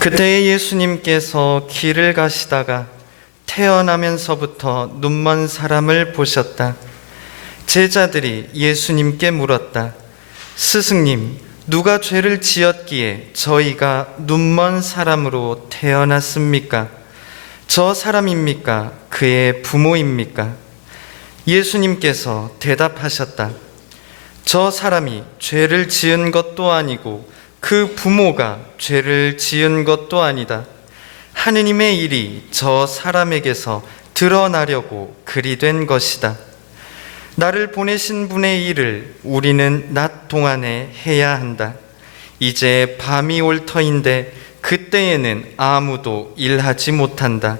그때 예수님께서 길을 가시다가 태어나면서부터 눈먼 사람을 보셨다. 제자들이 예수님께 물었다. 스승님, 누가 죄를 지었기에 저희가 눈먼 사람으로 태어났습니까? 저 사람입니까? 그의 부모입니까? 예수님께서 대답하셨다. 저 사람이 죄를 지은 것도 아니고 그 부모가 죄를 지은 것도 아니다. 하느님의 일이 저 사람에게서 드러나려고 그리 된 것이다. 나를 보내신 분의 일을 우리는 낮 동안에 해야 한다. 이제 밤이 올 터인데 그때에는 아무도 일하지 못한다.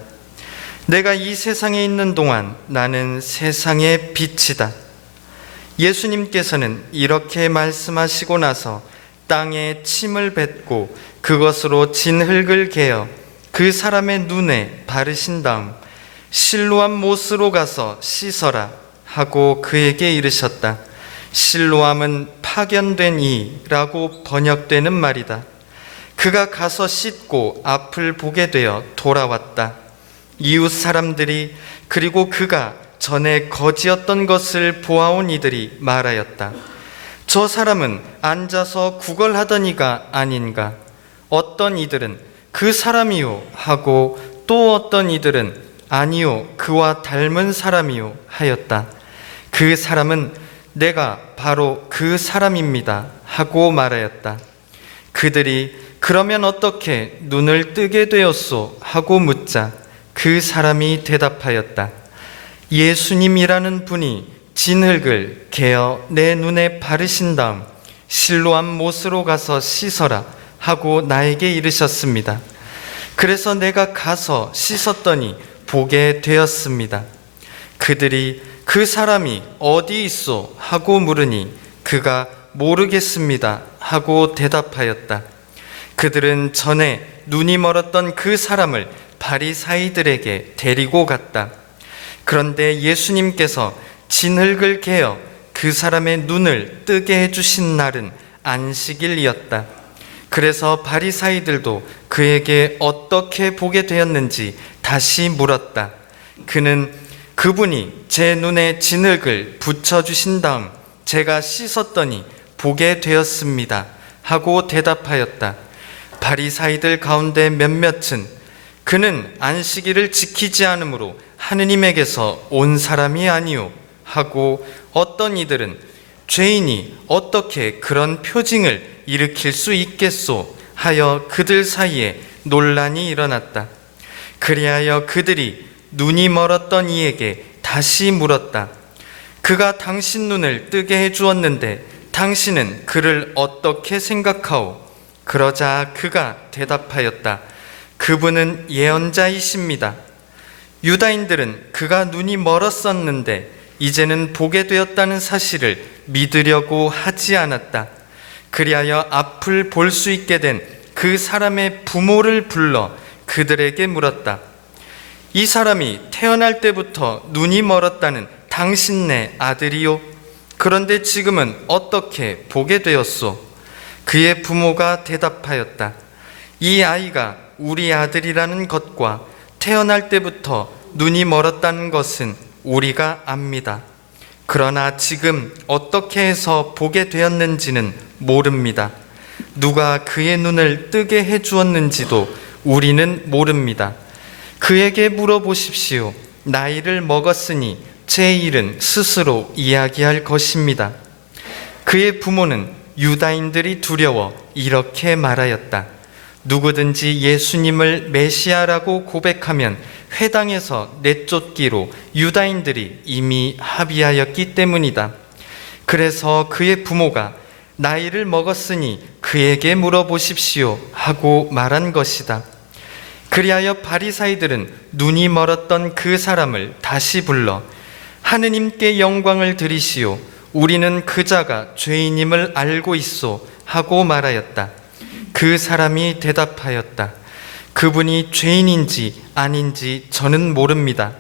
내가 이 세상에 있는 동안 나는 세상의 빛이다. 예수님께서는 이렇게 말씀하시고 나서 땅에 침을 뱉고 그것으로 진 흙을 개어 그 사람의 눈에 바르신 다음 실로암 못으로 가서 씻어라 하고 그에게 이르셨다. 실로암은 파견된 이라고 번역되는 말이다. 그가 가서 씻고 앞을 보게 되어 돌아왔다. 이웃 사람들이 그리고 그가 전에 거지였던 것을 보아온 이들이 말하였다. 저 사람은 앉아서 구걸하던 이가 아닌가? 어떤 이들은 그 사람이요 하고 또 어떤 이들은 아니요 그와 닮은 사람이요 하였다. 그 사람은 내가 바로 그 사람입니다 하고 말하였다. 그들이 그러면 어떻게 눈을 뜨게 되었소 하고 묻자 그 사람이 대답하였다. 예수님이라는 분이 진 흙을 개어 내 눈에 바르신 다음 실로암 못으로 가서 씻어라 하고 나에게 이르셨습니다. 그래서 내가 가서 씻었더니 보게 되었습니다. 그들이 그 사람이 어디 있소 하고 물으니 그가 모르겠습니다 하고 대답하였다. 그들은 전에 눈이 멀었던 그 사람을 바리사이들에게 데리고 갔다. 그런데 예수님께서 진 흙을 개어 그 사람의 눈을 뜨게 해주신 날은 안식일이었다. 그래서 바리사이들도 그에게 어떻게 보게 되었는지 다시 물었다. 그는 그분이 제 눈에 진 흙을 붙여주신 다음 제가 씻었더니 보게 되었습니다 하고 대답하였다. 바리사이들 가운데 몇몇은 그는 안식일을 지키지 않으므로 하느님에게서 온 사람이 아니오 하고 어떤 이들은 죄인이 어떻게 그런 표징을 일으킬 수 있겠소 하여 그들 사이에 논란이 일어났다. 그리하여 그들이 눈이 멀었던 이에게 다시 물었다. 그가 당신 눈을 뜨게 해 주었는데 당신은 그를 어떻게 생각하오? 그러자 그가 대답하였다. 그분은 예언자이십니다. 유다인들은 그가 눈이 멀었었는데 이제는 보게 되었다는 사실을 믿으려고 하지 않았다. 그리하여 앞을 볼 수 있게 된 그 사람의 부모를 불러 그들에게 물었다. 이 사람이 태어날 때부터 눈이 멀었다는 당신네 아들이요? 그런데 지금은 어떻게 보게 되었소? 그의 부모가 대답하였다. 이 아이가 우리 아들이라는 것과 태어날 때부터 눈이 멀었다는 것은 우리가 압니다. 그러나 지금 어떻게 해서 보게 되었는지는 모릅니다. 누가 그의 눈을 뜨게 해 주었는지도 우리는 모릅니다. 그에게 물어보십시오. 나이를 먹었으니 제 일은 스스로 이야기할 것입니다. 그의 부모는 유다인들이 두려워 이렇게 말하였다. 누구든지 예수님을 메시아라고 고백하면 회당에서 내쫓기로 유다인들이 이미 합의하였기 때문이다. 그래서 그의 부모가 나이를 먹었으니 그에게 물어보십시오 하고 말한 것이다. 그리하여 바리사이들은 눈이 멀었던 그 사람을 다시 불러 하느님께 영광을 드리시오. 우리는 그자가 죄인임을 알고 있소 하고 말하였다. 그 사람이 대답하였다. 그분이 죄인인지 아닌지 저는 모릅니다.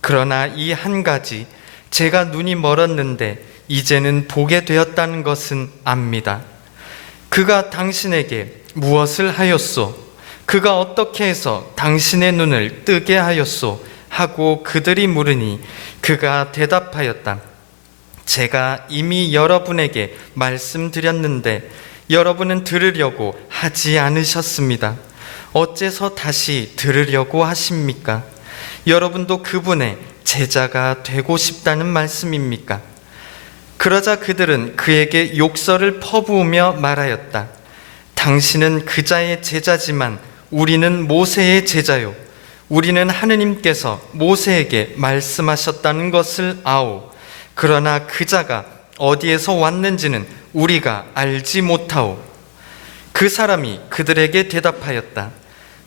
그러나 이 한 가지, 제가 눈이 멀었는데 이제는 보게 되었다는 것은 압니다. 그가 당신에게 무엇을 하였소? 그가 어떻게 해서 당신의 눈을 뜨게 하였소? 하고 그들이 물으니 그가 대답하였다. 제가 이미 여러분에게 말씀드렸는데 여러분은 들으려고 하지 않으셨습니다. 어째서 다시 들으려고 하십니까? 여러분도 그분의 제자가 되고 싶다는 말씀입니까? 그러자 그들은 그에게 욕설을 퍼부으며 말하였다. 당신은 그자의 제자지만 우리는 모세의 제자요. 우리는 하느님께서 모세에게 말씀하셨다는 것을 아오. 그러나 그자가 어디에서 왔는지는 우리가 알지 못하오. 그 사람이 그들에게 대답하였다.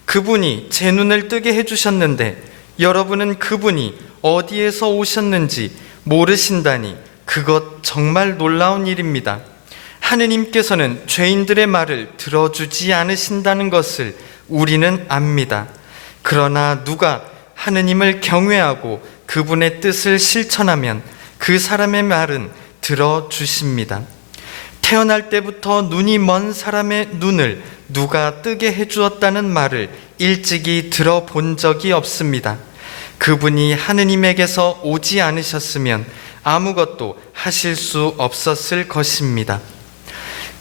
그분이 제 눈을 뜨게 해주셨는데 여러분은 그분이 어디에서 오셨는지 모르신다니 그것 정말 놀라운 일입니다. 하느님께서는 죄인들의 말을 들어주지 않으신다는 것을 우리는 압니다. 그러나 누가 하느님을 경외하고 그분의 뜻을 실천하면 그 사람의 말은 들어주십니다. 태어날 때부터 눈이 먼 사람의 눈을 누가 뜨게 해주었다는 말을 일찍이 들어본 적이 없습니다. 그분이 하느님에게서 오지 않으셨으면 아무것도 하실 수 없었을 것입니다.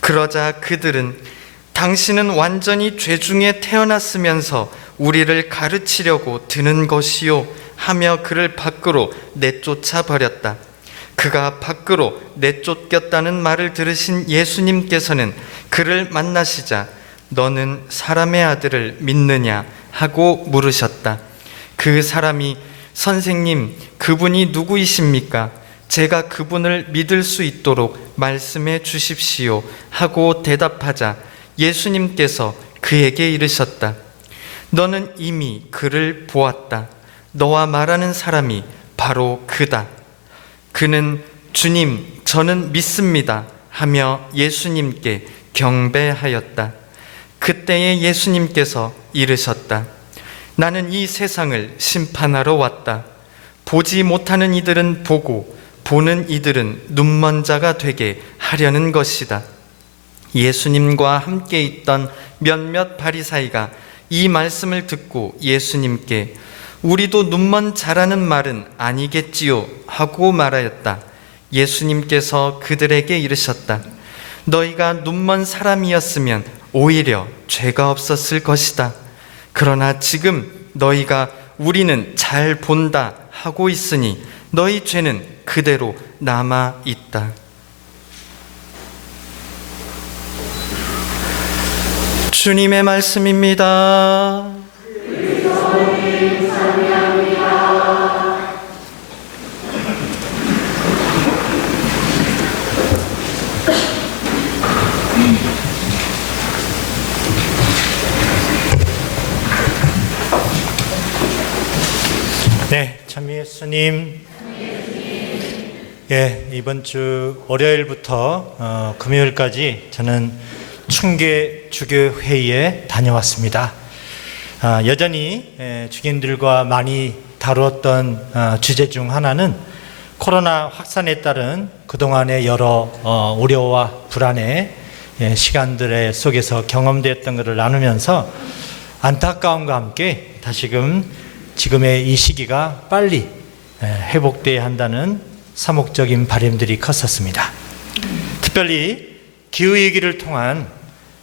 그러자 그들은 당신은 완전히 죄 중에 태어났으면서 우리를 가르치려고 드는 것이요 하며 그를 밖으로 내쫓아 버렸다. 그가 밖으로 내쫓겼다는 말을 들으신 예수님께서는 그를 만나시자 너는 사람의 아들을 믿느냐 하고 물으셨다. 그 사람이 선생님, 그분이 누구이십니까? 제가 그분을 믿을 수 있도록 말씀해 주십시오 하고 대답하자 예수님께서 그에게 이르셨다. 너는 이미 그를 보았다. 너와 말하는 사람이 바로 그다. 그는 주님, 저는 믿습니다 하며 예수님께 경배하였다. 그때에 예수님께서 이르셨다. 나는 이 세상을 심판하러 왔다. 보지 못하는 이들은 보고 보는 이들은 눈먼 자가 되게 하려는 것이다. 예수님과 함께 있던 몇몇 바리사이가 이 말씀을 듣고 예수님께 우리도 눈먼 자라는 말은 아니겠지요 하고 말하였다. 예수님께서 그들에게 이르셨다. 너희가 눈먼 사람이었으면 오히려 죄가 없었을 것이다. 그러나 지금 너희가 우리는 잘 본다 하고 있으니 너희 죄는 그대로 남아 있다. 주님의 말씀입니다. 네, 참 예수님. 예, 이번 주 월요일부터 금요일까지 저는 충계 주교회의에 다녀왔습니다. 여전히 주교님들과 많이 다루었던 주제 중 하나는 코로나 확산에 따른 그동안의 여러 우려와 불안의 시간들의 속에서 경험되었던 것을 나누면서 안타까움과 함께 다시금 지금의 이 시기가 빨리 회복돼야 한다는 사목적인 바람들이 컸었습니다. 특별히 기후위기를 통한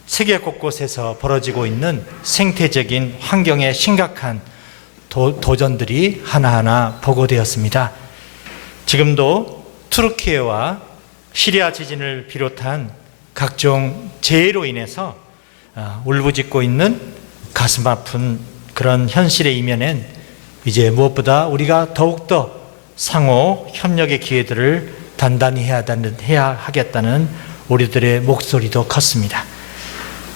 세계 곳곳에서 벌어지고 있는 생태적인 환경에 심각한 도전들이 하나하나 보고되었습니다. 지금도 투르키예와 시리아 지진을 비롯한 각종 재해로 인해서 울부짖고 있는 가슴 아픈 그런 현실의 이면엔 이제 무엇보다 우리가 더욱더 상호 협력의 기회들을 단단히 해야 하겠다는 우리들의 목소리도 컸습니다.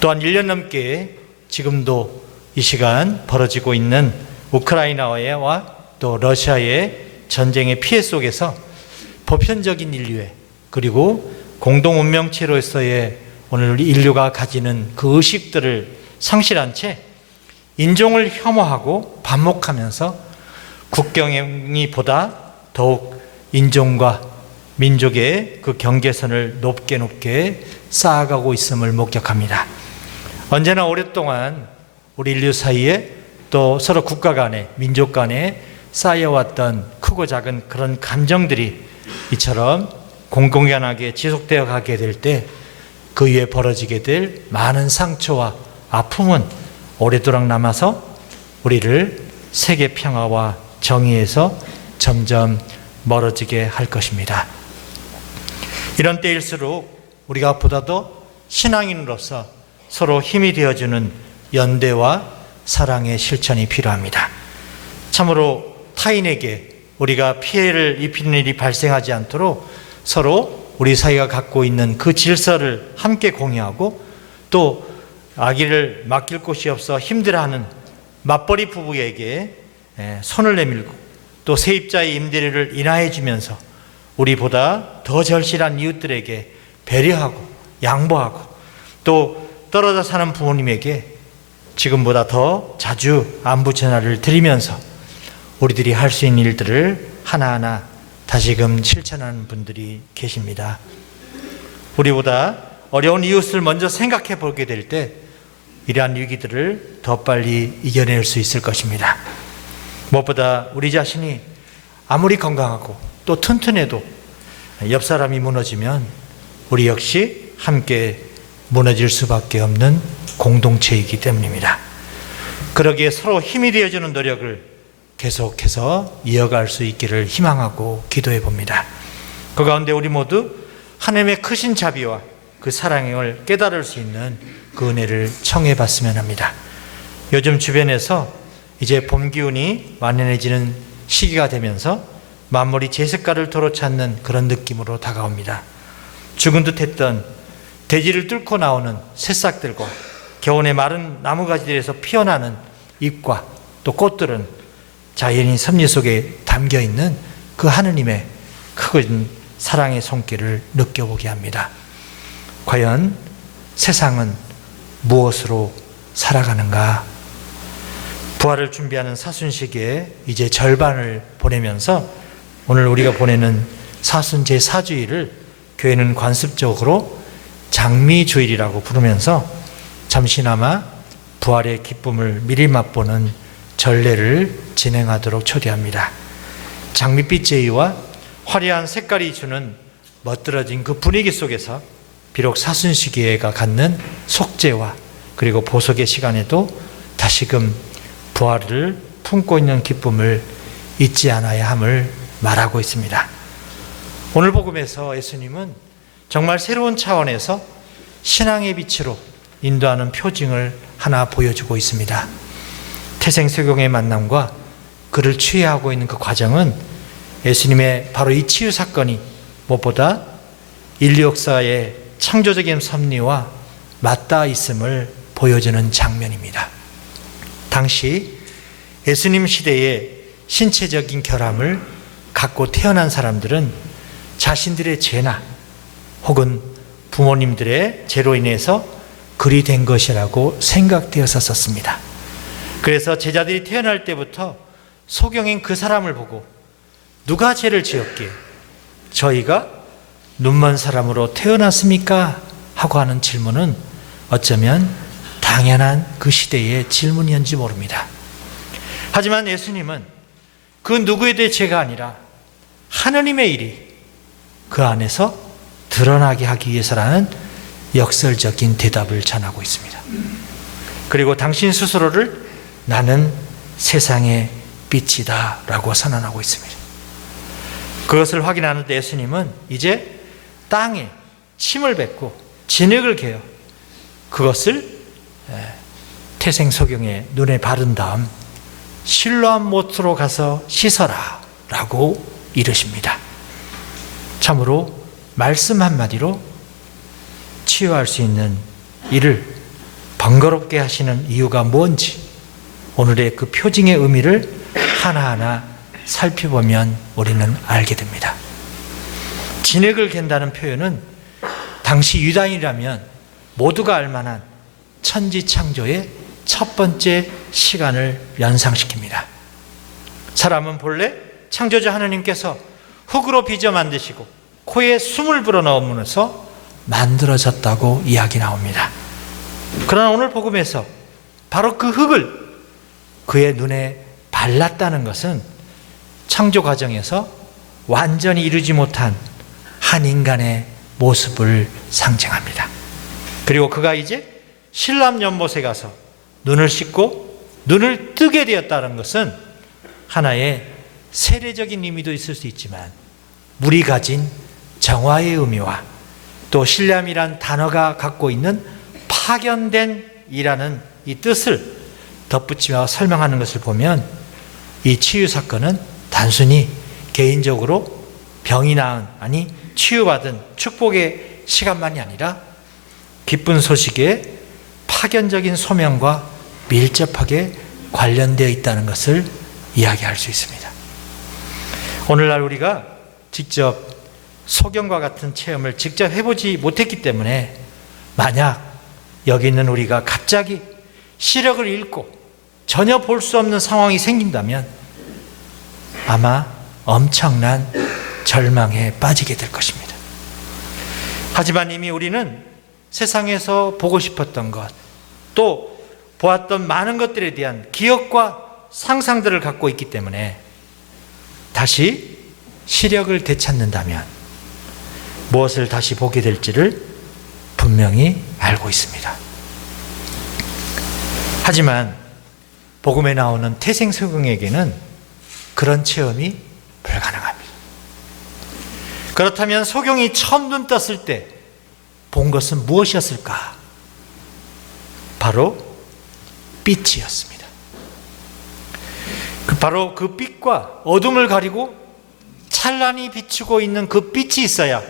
또한 1년 넘게 지금도 이 시간 벌어지고 있는 우크라이나와 또 러시아의 전쟁의 피해 속에서 보편적인 인류의 그리고 공동 운명체로서의 오늘 인류가 가지는 그 의식들을 상실한 채 인종을 혐오하고 반목하면서 국경이 보다 더욱 인종과 민족의 그 경계선을 높게 쌓아가고 있음을 목격합니다. 언제나 오랫동안 우리 인류 사이에 또 서로 국가 간에 민족 간에 쌓여왔던 크고 작은 그런 감정들이 이처럼 공공연하게 지속되어 가게 될 때 그 위에 벌어지게 될 많은 상처와 아픔은 오래도록 남아서 우리를 세계 평화와 정의에서 점점 멀어지게 할 것입니다. 이런 때일수록 우리가 보다도 신앙인으로서 서로 힘이 되어주는 연대와 사랑의 실천이 필요합니다. 참으로 타인에게 우리가 피해를 입히는 일이 발생하지 않도록 서로 우리 사이가 갖고 있는 그 질서를 함께 공유하고 또 아기를 맡길 곳이 없어 힘들어하는 맞벌이 부부에게 손을 내밀고 또 세입자의 임대료를 인하해 주면서 우리보다 더 절실한 이웃들에게 배려하고 양보하고 또 떨어져 사는 부모님에게 지금보다 더 자주 안부 전화를 드리면서 우리들이 할 수 있는 일들을 하나하나 다시금 실천하는 분들이 계십니다. 우리보다 어려운 이웃을 먼저 생각해 보게 될 때 이러한 위기들을 더 빨리 이겨낼 수 있을 것입니다. 무엇보다 우리 자신이 아무리 건강하고 또 튼튼해도 옆 사람이 무너지면 우리 역시 함께 무너질 수밖에 없는 공동체이기 때문입니다. 그러기에 서로 힘이 되어주는 노력을 계속해서 이어갈 수 있기를 희망하고 기도해 봅니다. 그 가운데 우리 모두 하나님의 크신 자비와 그 사랑을 깨달을 수 있는 그 은혜를 청해 봤으면 합니다. 요즘 주변에서 이제 봄 기운이 완연해지는 시기가 되면서 만물이 제색깔을 도로 찾는 그런 느낌으로 다가옵니다. 죽은 듯 했던 대지를 뚫고 나오는 새싹들과 겨우내 마른 나무가지들에서 피어나는 잎과 또 꽃들은 자연인 섭리 속에 담겨있는 그 하느님의 큰 사랑의 손길을 느껴보게 합니다. 과연 세상은 무엇으로 살아가는가? 부활을 준비하는 사순시기에 이제 절반을 보내면서 오늘 우리가 보내는 사순 제4주일을 교회는 관습적으로 장미주일이라고 부르면서 잠시나마 부활의 기쁨을 미리 맛보는 전례를 진행하도록 초대합니다. 장밋빛 제의와 화려한 색깔이 주는 멋들어진 그 분위기 속에서 비록 사순시기회가 갖는 속죄와 그리고 보석의 시간에도 다시금 부활을 품고 있는 기쁨을 잊지 않아야 함을 말하고 있습니다. 오늘 복음에서 예수님은 정말 새로운 차원에서 신앙의 빛으로 인도하는 표징을 하나 보여주고 있습니다. 태생소경의 만남과 그를 치유하고 있는 그 과정은 예수님의 바로 이 치유 사건이 무엇보다 인류 역사의 창조적인 섭리와 맞닿아 있음을 보여주는 장면입니다. 당시 예수님 시대의 신체적인 결함을 갖고 태어난 사람들은 자신들의 죄나 혹은 부모님들의 죄로 인해서 그리 된 것이라고 생각되었었습니다. 그래서 제자들이 태어날 때부터 소경인 그 사람을 보고 누가 죄를 지었기에 저희가 눈먼 사람으로 태어났습니까? 하고 하는 질문은 어쩌면 당연한 그 시대의 질문이었는지 모릅니다. 하지만 예수님은 그 누구에 대해 죄가 아니라 하느님의 일이 그 안에서 드러나게 하기 위해서라는 역설적인 대답을 전하고 있습니다. 그리고 당신 스스로를 나는 세상의 빛이다 라고 선언하고 있습니다. 그것을 확인하는 데 예수님은 이제 땅에 침을 뱉고 진흙을 개어 그것을 태생소경의 눈에 바른 다음 실로암 못으로 가서 씻어라 라고 이르십니다. 참으로 말씀 한마디로 치유할 수 있는 이를 번거롭게 하시는 이유가 뭔지 오늘의 그 표징의 의미를 하나하나 살펴보면 우리는 알게 됩니다. 진흙을 갠다는 표현은 당시 유다인이라면 모두가 알만한 천지창조의 첫 번째 시간을 연상시킵니다. 사람은 본래 창조주 하느님께서 흙으로 빚어 만드시고 코에 숨을 불어넣으면서 만들어졌다고 이야기 나옵니다. 그러나 오늘 복음에서 바로 그 흙을 그의 눈에 발랐다는 것은 창조 과정에서 완전히 이루지 못한 한 인간의 모습을 상징합니다. 그리고 그가 이제 실람 연못에 가서 눈을 씻고 눈을 뜨게 되었다는 것은 하나의 세례적인 의미도 있을 수 있지만 물이 가진 정화의 의미와 또 실람이란 단어가 갖고 있는 파견된 이라는 이 뜻을 덧붙이며 설명하는 것을 보면 이 치유 사건은 단순히 개인적으로 병이 나은, 아니 치유받은 축복의 시간만이 아니라 기쁜 소식의 파견적인 소명과 밀접하게 관련되어 있다는 것을 이야기할 수 있습니다. 오늘날 우리가 직접 소경과 같은 체험을 직접 해보지 못했기 때문에 만약 여기 있는 우리가 갑자기 시력을 잃고 전혀 볼 수 없는 상황이 생긴다면 아마 엄청난 절망에 빠지게 될 것입니다. 하지만 이미 우리는 세상에서 보고 싶었던 것, 또 보았던 많은 것들에 대한 기억과 상상들을 갖고 있기 때문에 다시 시력을 되찾는다면 무엇을 다시 보게 될지를 분명히 알고 있습니다. 하지만 복음에 나오는 태생소경에게는 그런 체험이 불가능합니다. 그렇다면 소경이 처음 눈 떴을 때 본 것은 무엇이었을까? 바로 빛이었습니다. 바로 그 빛과 어둠을 가리고 찬란히 비추고 있는 그 빛이 있어야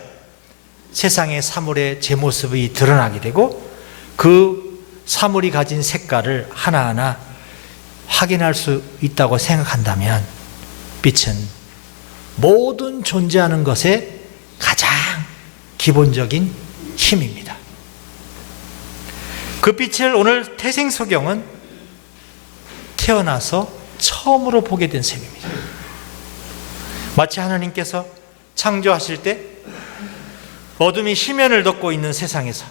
세상의 사물의 제 모습이 드러나게 되고 그 사물이 가진 색깔을 하나하나 확인할 수 있다고 생각한다면 빛은 모든 존재하는 것의 가장 기본적인 힘입니다. 그 빛을 오늘 태생소경은 태어나서 처음으로 보게 된 셈입니다. 마치 하나님께서 창조하실 때 어둠이 시면을 덮고 있는 세상에서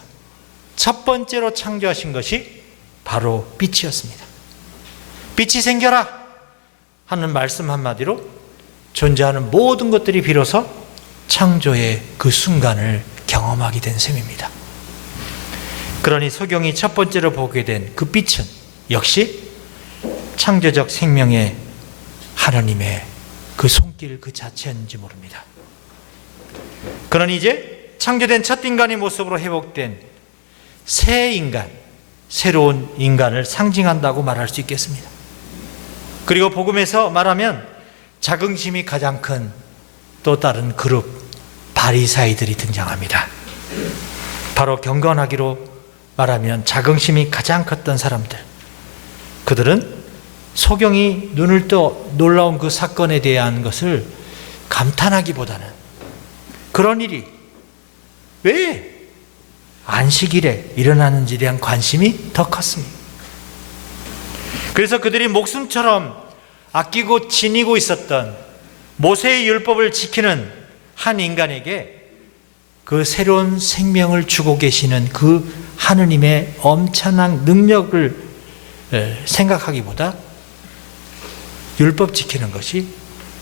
첫 번째로 창조하신 것이 바로 빛이었습니다. 빛이 생겨라 하는 말씀 한마디로 존재하는 모든 것들이 비로소 창조의 그 순간을 경험하게 된 셈입니다. 그러니 소경이 첫 번째로 보게 된 그 빛은 역시 창조적 생명의 하나님의 그 손길 그 자체인지 모릅니다. 그러니 이제 창조된 첫 인간의 모습으로 회복된 새 인간, 새로운 인간을 상징한다고 말할 수 있겠습니다. 그리고 복음에서 말하면 자긍심이 가장 큰 또 다른 그룹 바리사이들이 등장합니다. 바로 경건하기로 말하면 자긍심이 가장 컸던 사람들, 그들은 소경이 눈을 떠 놀라운 그 사건에 대한 것을 감탄하기보다는 그런 일이 왜 안식일에 일어나는지에 대한 관심이 더 컸습니다. 그래서 그들이 목숨처럼 아끼고 지니고 있었던 모세의 율법을 지키는 한 인간에게 그 새로운 생명을 주고 계시는 그 하느님의 엄청난 능력을 생각하기보다 율법 지키는 것이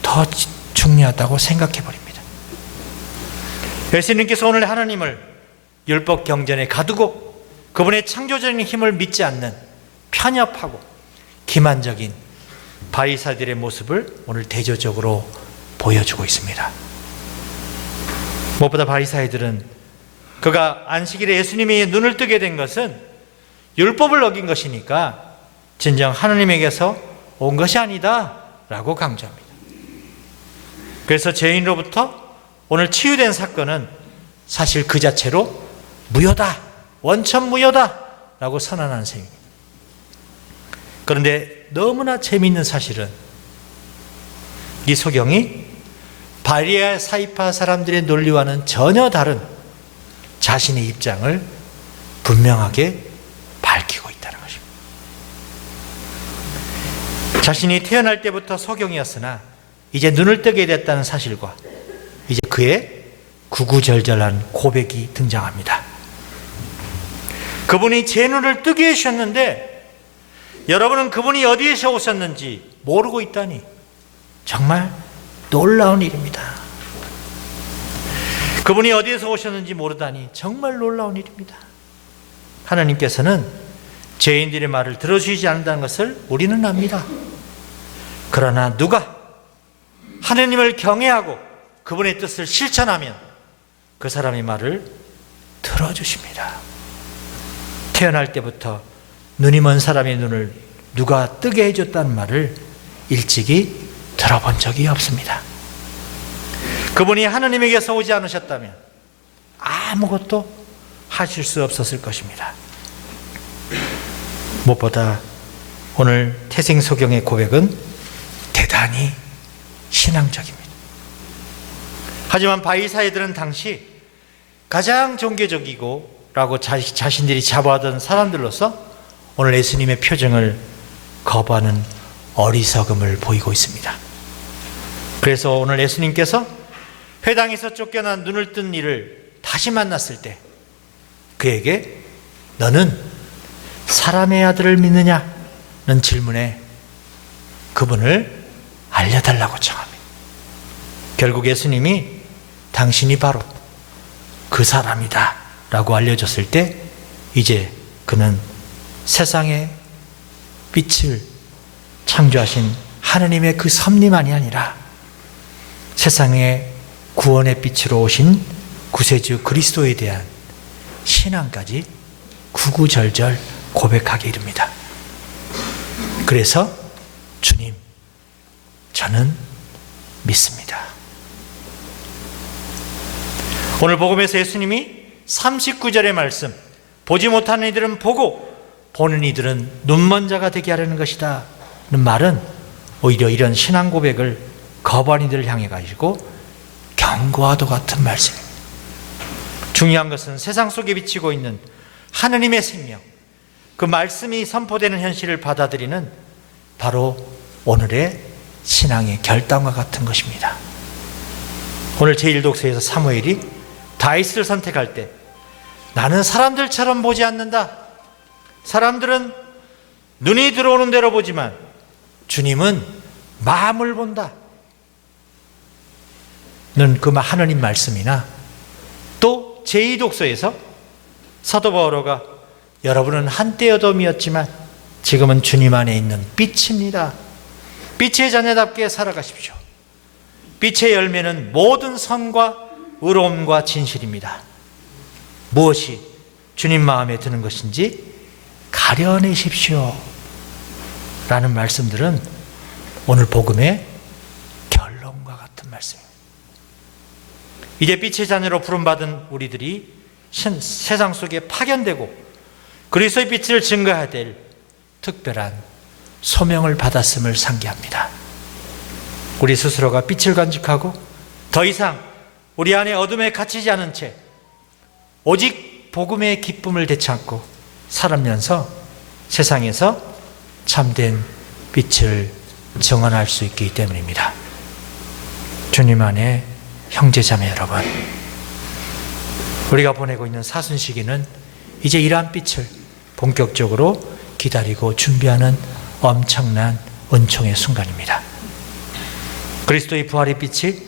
더 중요하다고 생각해 버립니다. 예수님께서 오늘 하나님을 율법 경전에 가두고 그분의 창조적인 힘을 믿지 않는 편협하고 기만적인 바리사이들의 모습을 오늘 대조적으로 보여주고 있습니다. 무엇보다 바리사이들은 그가 안식일에 예수님의 눈을 뜨게 된 것은 율법을 어긴 것이니까 진정 하나님에게서 온 것이 아니다 라고 강조합니다. 그래서 죄인으로부터 오늘 치유된 사건은 사실 그 자체로 무효다, 원천 무효다 라고 선언하는 셈입니다. 그런데 너무나 재미있는 사실은 이 소경이 바리사이파 사람들의 논리와는 전혀 다른 자신의 입장을 분명하게 밝히고 있다는 것입니다. 자신이 태어날 때부터 소경이었으나 이제 눈을 뜨게 됐다는 사실과 이제 그의 구구절절한 고백이 등장합니다. 그분이 제 눈을 뜨게 해주셨는데 여러분은 그분이 어디에서 오셨는지 모르고 있다니 정말 놀라운 일입니다. 그분이 어디에서 오셨는지 모르다니 정말 놀라운 일입니다. 하나님께서는 죄인들의 말을 들어주시지 않는다는 것을 우리는 압니다. 그러나 누가 하나님을 경외하고 그분의 뜻을 실천하면 그 사람의 말을 들어주십니다. 태어날 때부터 눈이 먼 사람의 눈을 누가 뜨게 해줬다는 말을 일찍이 들어본 적이 없습니다. 그분이 하나님에게서 오지 않으셨다면 아무것도 하실 수 없었을 것입니다. 무엇보다 오늘 태생소경의 고백은 대단히 신앙적입니다. 하지만 바이사이들은 당시 가장 종교적이고 라고 자신들이 자부하던 사람들로서 오늘 예수님의 표정을 거부하는 어리석음을 보이고 있습니다. 그래서 오늘 예수님께서 회당에서 쫓겨난 눈을 뜬 이를 다시 만났을 때 그에게 너는 사람의 아들을 믿느냐는 질문에 그분을 알려달라고 청합니다. 결국 예수님이 당신이 바로 그 사람이다 라고 알려줬을 때 이제 그는 세상의 빛을 창조하신 하나님의 그 섭리만이 아니라 세상의 구원의 빛으로 오신 구세주 그리스도에 대한 신앙까지 구구절절 고백하게 이릅니다. 그래서 주님, 저는 믿습니다. 오늘 복음에서 예수님이 39절의 말씀, 보지 못하는 이들은 보고 보는 이들은 눈먼 자가 되게 하려는 것이다 는 말은 오히려 이런 신앙 고백을 거부한 이들을 향해 가지고 경고와도 같은 말씀입니다. 중요한 것은 세상 속에 비치고 있는 하느님의 생명, 그 말씀이 선포되는 현실을 받아들이는 바로 오늘의 신앙의 결단과 같은 것입니다. 오늘 제1독서에서 사무엘이 다윗을 선택할 때 나는 사람들처럼 보지 않는다. 사람들은 눈이 들어오는 대로 보지만 주님은 마음을 본다. 는 그 하느님 말씀이나 또 제2독서에서 사도 바오로가 여러분은 한때 어둠이었지만 지금은 주님 안에 있는 빛입니다. 빛의 자녀답게 살아가십시오. 빛의 열매는 모든 선과 의로움과 진실입니다. 무엇이 주님 마음에 드는 것인지 가려내십시오 라는 말씀들은 오늘 복음의 결론과 같은 말씀입니다. 이제 빛의 자녀로 부름받은 우리들이 세상 속에 파견되고 그리스도의 빛을 증거해야 될 특별한 소명을 받았음을 상기합니다. 우리 스스로가 빛을 간직하고 더 이상 우리 안에 어둠에 갇히지 않은 채 오직 복음의 기쁨을 되찾고 살아면서 세상에서 참된 빛을 증언할 수 있기 때문입니다. 주님 안에 형제자매 여러분, 우리가 보내고 있는 사순 시기는 이제 이러한 빛을 본격적으로 기다리고 준비하는 엄청난 은총의 순간입니다. 그리스도의 부활의 빛이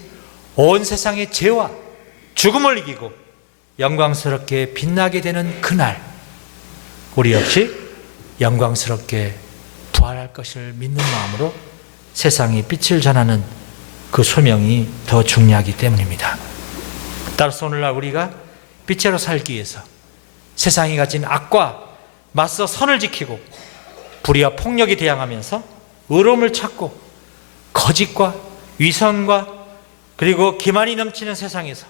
온 세상의 죄와 죽음을 이기고 영광스럽게 빛나게 되는 그날, 우리 역시 영광스럽게 부활할 것을 믿는 마음으로 세상에 빛을 전하는 그 소명이 더 중요하기 때문입니다. 따라서 오늘날 우리가 빛으로 살기 위해서 세상이 가진 악과 맞서 선을 지키고 불의와 폭력에 대항하면서 의로움을 찾고 거짓과 위선과 그리고 기만이 넘치는 세상에서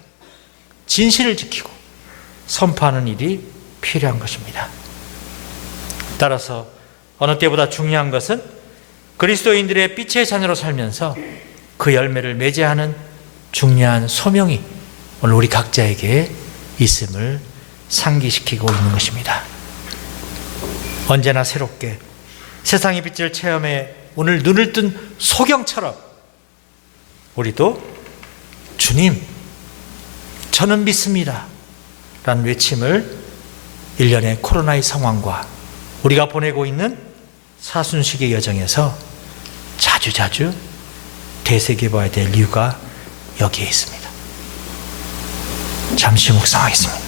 진실을 지키고 선포하는 일이 필요한 것입니다. 따라서 어느 때보다 중요한 것은 그리스도인들의 빛의 자녀로 살면서 그 열매를 맺어하는 중요한 소명이 오늘 우리 각자에게 있음을 상기시키고 있는 것입니다. 언제나 새롭게 세상의 빛을 체험해 오늘 눈을 뜬 소경처럼 우리도 주님, 저는 믿습니다 라는 외침을 일련의 코로나의 상황과 우리가 보내고 있는 사순식의 여정에서 자주자주 되새겨봐야 될 이유가 여기에 있습니다. 잠시 묵상하겠습니다.